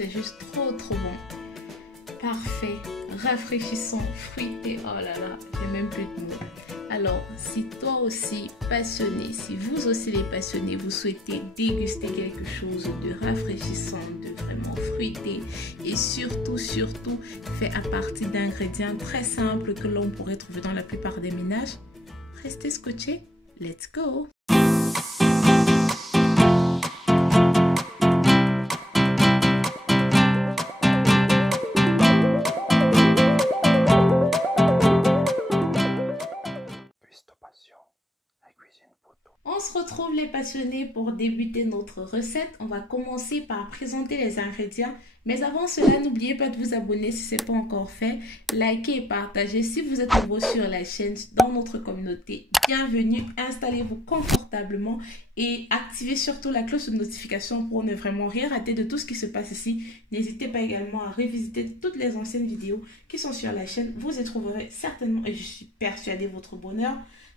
c'est juste trop bon. Parfait, rafraîchissant, fruité. Oh là là, j'ai même plus de mots. Alors, si toi aussi passionné, si vous aussi les passionnés, vous souhaitez déguster quelque chose de rafraîchissant, de vraiment fruité et surtout fait à partir d'ingrédients très simples que l'on pourrait trouver dans la plupart des ménages, restez scotchés. Let's go! On se retrouve les passionnés pour débuter notre recette. On va commencer par présenter les ingrédients. Mais avant cela, n'oubliez pas de vous abonner si ce n'est pas encore fait. Likez et partagez si vous êtes nouveau sur la chaîne, dans notre communauté. Bienvenue, installez-vous confortablement et activez surtout la cloche de notification pour ne vraiment rien rater de tout ce qui se passe ici. N'hésitez pas également à revisiter toutes les anciennes vidéos qui sont sur la chaîne. Vous y trouverez certainement, et je suis persuadée, votre bonheur.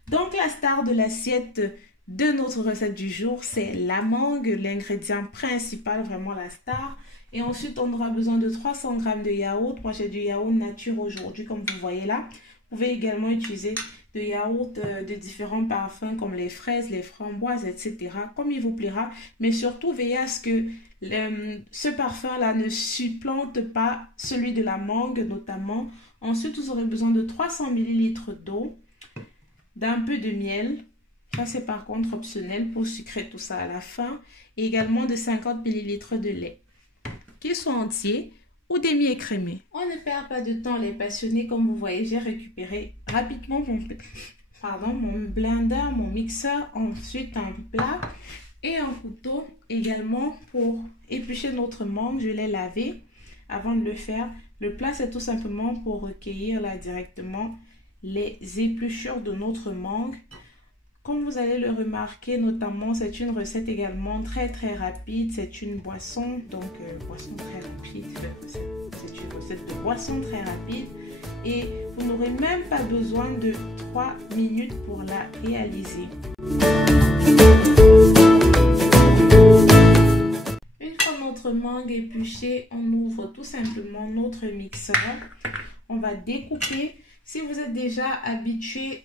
Donc la star de l'assiette de notre recette du jour, c'est la mangue, l'ingrédient principal, vraiment la star. Et ensuite, on aura besoin de 300 g de yaourt. Moi, j'ai du yaourt nature aujourd'hui, comme vous voyez là. Vous pouvez également utiliser de yaourt de différents parfums, comme les fraises, les framboises, etc. Comme il vous plaira. Mais surtout, veillez à ce que ce parfum-là ne supplante pas celui de la mangue, notamment. Ensuite, vous aurez besoin de 300 ml d'eau, d'un peu de miel. Ça, c'est par contre optionnel pour sucrer tout ça à la fin. Et également de 50 ml de lait, qu'ils soient entiers ou demi-écrémés. On ne perd pas de temps, les passionnés. Comme vous voyez, j'ai récupéré rapidement mon blender, mon mixeur. Ensuite, un plat et un couteau également pour éplucher notre mangue. Je l'ai lavé avant de le faire. Le plat, c'est tout simplement pour recueillir là directement les épluchures de notre mangue. Comme vous allez le remarquer, notamment, c'est une recette également très rapide. C'est une boisson, donc boisson très rapide. C'est une recette de boisson très rapide. Et vous n'aurez même pas besoin de 3 minutes pour la réaliser. Une fois notre mangue épluchée, on ouvre tout simplement notre mixeur. On va découper. Si vous êtes déjà habitué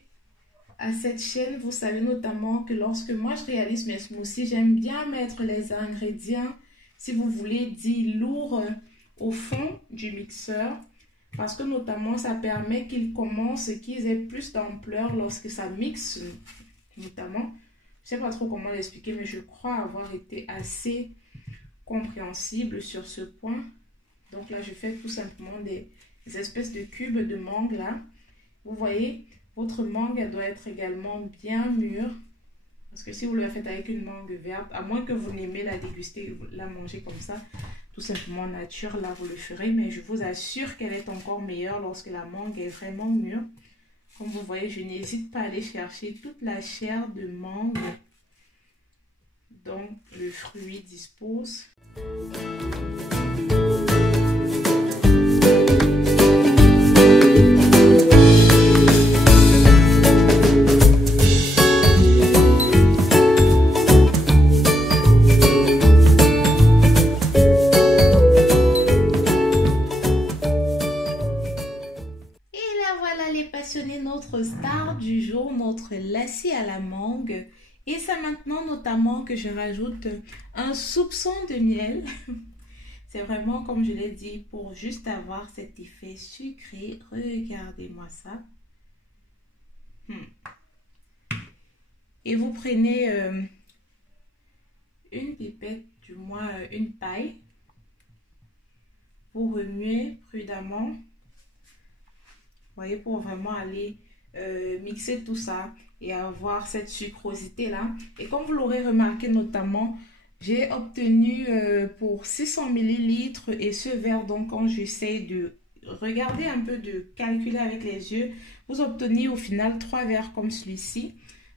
à cette chaîne, vous savez notamment que lorsque moi je réalise mes smoothies, j'aime bien mettre les ingrédients, si vous voulez, dits lourds au fond du mixeur, parce que notamment ça permet qu'ils aient plus d'ampleur lorsque ça mixe, notamment. Je ne sais pas trop comment l'expliquer, mais je crois avoir été assez compréhensible sur ce point. Donc là, je fais tout simplement des espèces de cubes de mangue là. Vous voyez, votre mangue, elle doit être également bien mûre. Parce que si vous le faites avec une mangue verte, à moins que vous n'aimez la déguster, la manger comme ça, tout simplement nature, là vous le ferez. Mais je vous assure qu'elle est encore meilleure lorsque la mangue est vraiment mûre. Comme vous voyez, je n'hésite pas à aller chercher toute la chair de mangue dont le fruit dispose. Notre star du jour, notre lassi à la mangue. Et c'est maintenant notamment que je rajoute un soupçon de miel. C'est vraiment, comme je l'ai dit, pour juste avoir cet effet sucré. Regardez-moi ça. Et vous prenez une pipette, du moins une paille. Vous remuez prudemment. Vous voyez, pour vraiment aller mixer tout ça et avoir cette sucrosité là. Et comme vous l'aurez remarqué notamment, j'ai obtenu pour 600 ml et ce verre, donc quand j'essaie de regarder un peu, de calculer avec les yeux, vous obtenez au final 3 verres comme celui-ci.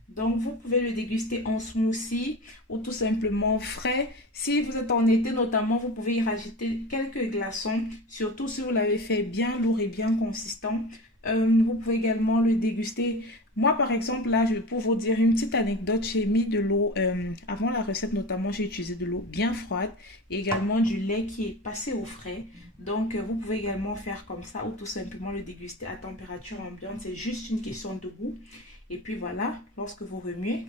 Donc vous pouvez le déguster en smoothie ou tout simplement frais. Si vous êtes en été notamment, vous pouvez y rajouter quelques glaçons, surtout si vous l'avez fait bien lourd et bien consistant. Vous pouvez également le déguster Moi, par exemple, là, pour vous dire une petite anecdote, j'ai mis de l'eau, avant la recette notamment, j'ai utilisé de l'eau bien froide et également du lait qui est passé au frais. Donc, vous pouvez également faire comme ça ou tout simplement le déguster à température ambiante. C'est juste une question de goût. Et puis voilà, lorsque vous remuez,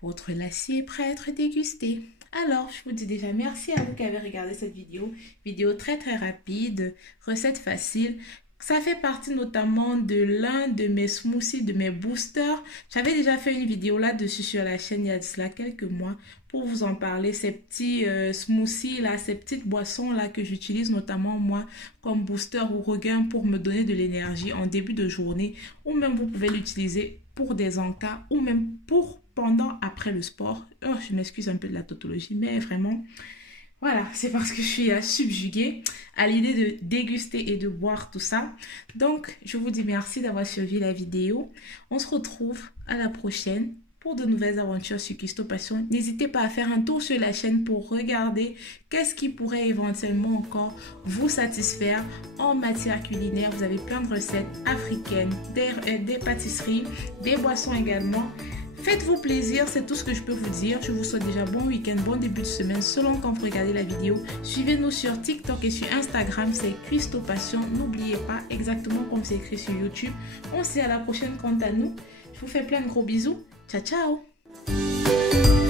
votre lacis est prêt à être dégusté. Alors, je vous dis déjà merci à vous qui avez regardé cette vidéo. Vidéo très très rapide, recette facile. Ça fait partie notamment de l'un de mes smoothies, de mes boosters. J'avais déjà fait une vidéo là-dessus sur la chaîne il y a de cela quelques mois pour vous en parler. Ces petits smoothies là, ces petites boissons là que j'utilise notamment moi comme booster ou regain pour me donner de l'énergie en début de journée. Ou même vous pouvez l'utiliser pour des encas ou même pour pendant, après le sport. Oh, je m'excuse un peu de la tautologie, mais vraiment... Voilà, c'est parce que je suis subjuguée à l'idée de déguster et de boire tout ça. Donc, je vous dis merci d'avoir suivi la vidéo. On se retrouve à la prochaine pour de nouvelles aventures sur Custo Passion. N'hésitez pas à faire un tour sur la chaîne pour regarder qu'est-ce qui pourrait éventuellement encore vous satisfaire en matière culinaire. Vous avez plein de recettes africaines, des pâtisseries, des boissons également. Faites-vous plaisir, c'est tout ce que je peux vous dire. Je vous souhaite déjà bon week-end, bon début de semaine, selon quand vous regardez la vidéo. Suivez-nous sur TikTok et sur Instagram, c'est Custo Passion. N'oubliez pas, exactement comme c'est écrit sur YouTube. On se dit à la prochaine quant à nous. Je vous fais plein de gros bisous. Ciao, ciao!